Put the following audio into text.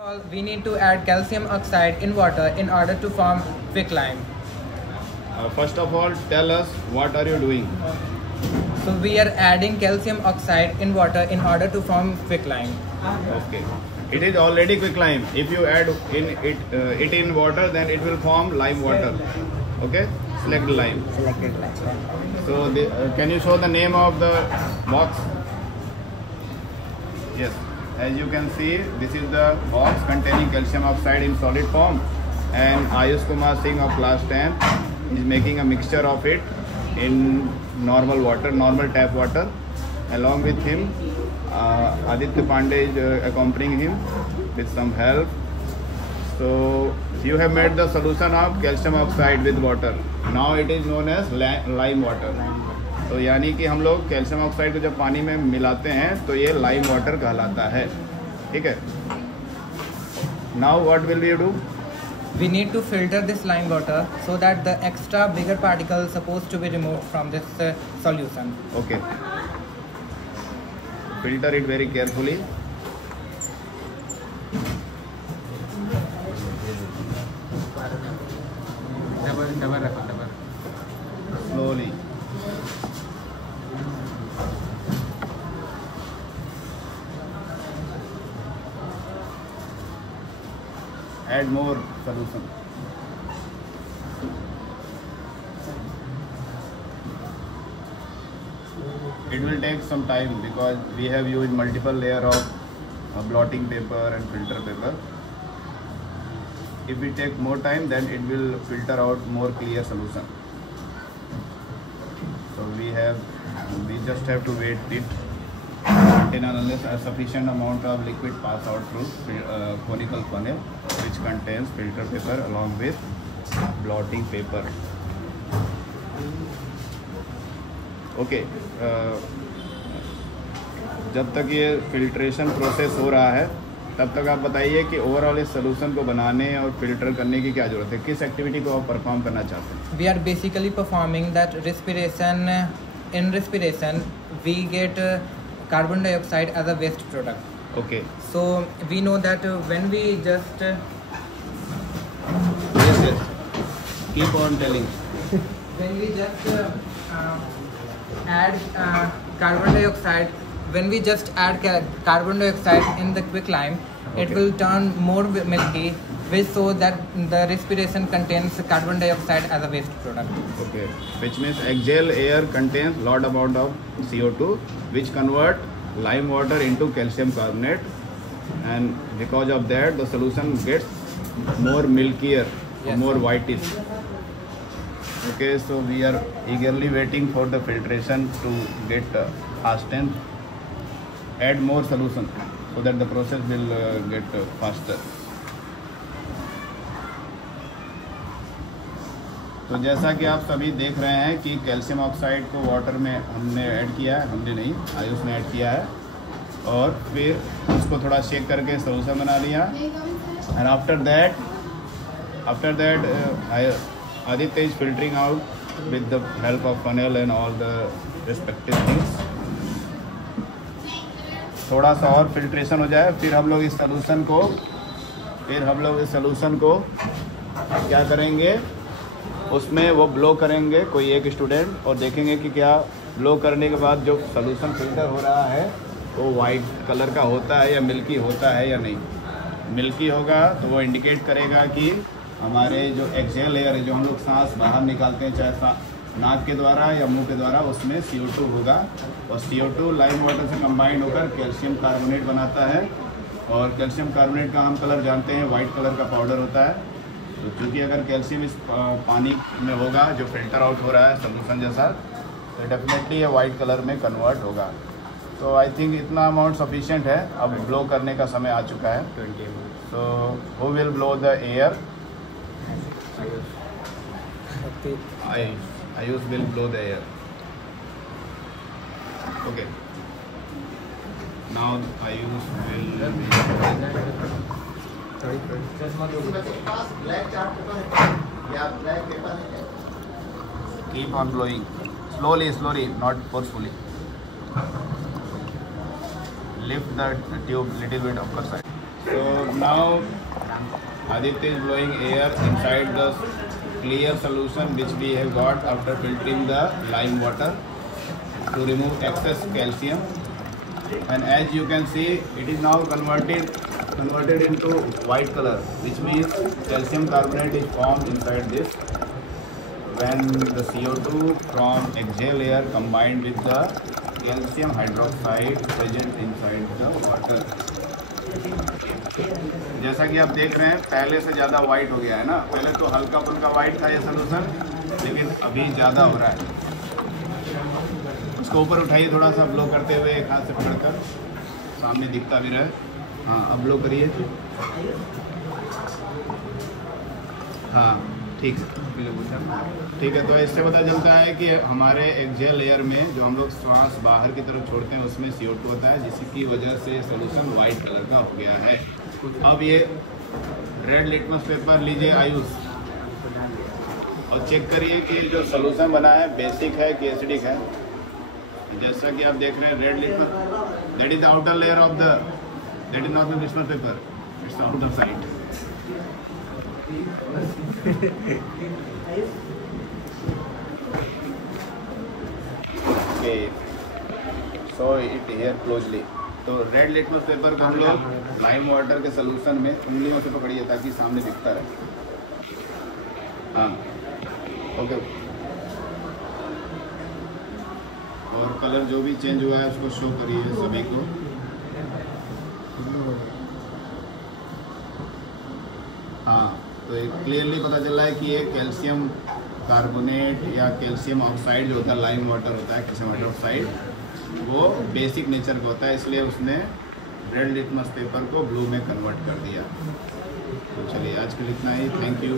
We need to add calcium oxide in water in order to form quicklime. First of all, tell us what are you doing? So we are adding calcium oxide in water in order to form quicklime. Okay. It is already quicklime. If you add it in water, then it will form lime water. Okay? Select lime. Selected lime. So can you show the name of the box? Yes. As you can see, this is the box containing calcium oxide in solid form, and Ayush Kumar Singh of class 10 is making a mixture of it in normal water, normal tap water. Along with him, Aditya Pandey is accompanying him with some help. So you have made the solution of calcium oxide with water. Now it is known as lime water. तो यानी कि हम लोग calcium oxide को जब पानी में मिलाते हैं तो ये लाइम वाटर कहलाता है. ठीक है. Now what will we do? We need to filter this lime water so that the extra bigger particles supposed to be removed from this solution. Okay. Filter it very carefully. Slowly. Add more solution. It will take some time because we have used multiple layer of blotting paper and filter paper. If we take more time, then it will filter out more clear solution. So we just have to wait it until unless a sufficient amount of liquid pass out through conical funnel, which contains filter paper along with blotting paper. Okay. जब तक ये filtration process हो रहा है तब तक आप बताइए कि ओवरऑल इस सोल्यूशन को बनाने और फिल्टर करने की क्या जरूरत है, किस एक्टिविटी को आप परफॉर्म करना चाहते हैं? We are basically performing that respiration. In respiration, we get carbon dioxide as a waste product. Okay. So we know that when we just Yes. Keep on telling. when we just add carbon dioxide, when we just add carbon dioxide in the quicklime, it Okay. will turn more milky, which shows that the respiration contains carbon dioxide as a waste product. Okay. Which means exhale air contains lot amount of CO2, which convert lime water into calcium carbonate, and because of that the solution gets more milkier, Yes. more whitish. Okay, so we are eagerly waiting for the filtration to get fastened. Add more solution so that the process will get faster. तो जैसा कि आप सभी देख रहे हैं कि calcium oxide को वाटर में हमने ऐड किया है, हमने नहीं, आयुष ने ऐड किया है, और फिर उसको थोड़ा शेक करके सलूशन बना लिया. And after that Aditya is filtering out with the help of funnel and all the respective things. थोड़ा सा और फिल्ट्रेशन हो जाए, फिर हम लोग इस सलूशन को क्या करेंगे, उसमें वो ब्लो करेंगे कोई एक स्टूडेंट, और देखेंगे कि क्या ब्लो करने के बाद जो सलूशन फिल्टर हो रहा है वो वाइट कलर का होता है या मिल्की होता है या नहीं. मिल्की होगा तो वो इंडिकेट करेगा कि हमारे जो एक्सेल एयर है, जो हम लोग सांस बाहर निकालते हैं चाहे नाक के द्वारा या मुंह के द्वारा, उसमें CO2 होगा, और CO2 लाइम वाटर से कंबाइन होकर कैल्शियम कार्बोनेट बनाता है, और कैल्शियम कार्बोनेट का हम कलर जानते हैं, वाइट कलर का पाउडर होता है. तो क्योंकि अगर कैल्शियम इस पानी में होगा जो फिल्टर आउट हो रहा है सोल्यूशन जैसा, तो डेफिनेटली ये वाइट कलर में कन्वर्ट होगा. तो आई थिंक इतना अमाउंट सफिशिएंट है. अब ब्लो करने का समय आ चुका है. So who will blow the air? Ayush will blow the air. Okay. Now Ayush will keep on blowing. Slowly, not forcefully. Lift the tube little bit upper side. So now Aditya is blowing air inside the clear solution which we have got after filtering the lime water to remove excess calcium. And as you can see, it is now converted into white color, which means calcium carbonate is formed inside this when the CO2 from exhale layer combined with the calcium hydroxide present inside the water. जैसा कि आप देख रहे हैं पहले से ज़्यादा white हो गया है ना। पहले तो हल्का फुल्का वाइट था ये सोल्यूशन, लेकिन अभी ज़्यादा हो रहा है। उसको ऊपर उठाइए थोड़ा सा, ब्लो करते हुए एक हाथ से पकड़कर, सामने दिखता भी रहे। हाँ, अब ब्लो करिए। हाँ ठीक है। तो इससे पता चलता है कि हमारे एक्सेल लेयर में जो हम लोग श्वास बाहर की तरफ छोड़ते हैं उसमें CO2 होता है, जिसकी वजह से सोल्यूशन वाइट कलर का हो गया है। अब ये रेड लिटमस पेपर लीजिए आयुष, और चेक करिए कि जो सोल्यूशन बना है बेसिक है कि एसिडिक है। जैसा कि आप देख रहे हैं red litmus, that is the outer layer of the, that is not the litmus paper, it's outer side. Okay, so it here closely. तो रेड लिटमस पेपर को हम लोग लाइम वाटर के सोल्यूशन में उंगलियों से पकड़िए ताकि सामने दिखता रहे। हाँ ओके। और कलर जो भी चेंज हुआ है उसको शो करिए सभी को। हाँ, तो क्लियरली पता चल रहा है कि ये कैल्शियम कार्बोनेट या कैल्शियम ऑक्साइड जो होता है, लाइम वाटर होता है, कैल्शियम हाइड्रोक्साइड, वो बेसिक नेचर का होता है, इसलिए उसने रेड लिटमस पेपर को ब्लू में कन्वर्ट कर दिया। तो चलिए आज के लिए इतना ही। Thank you.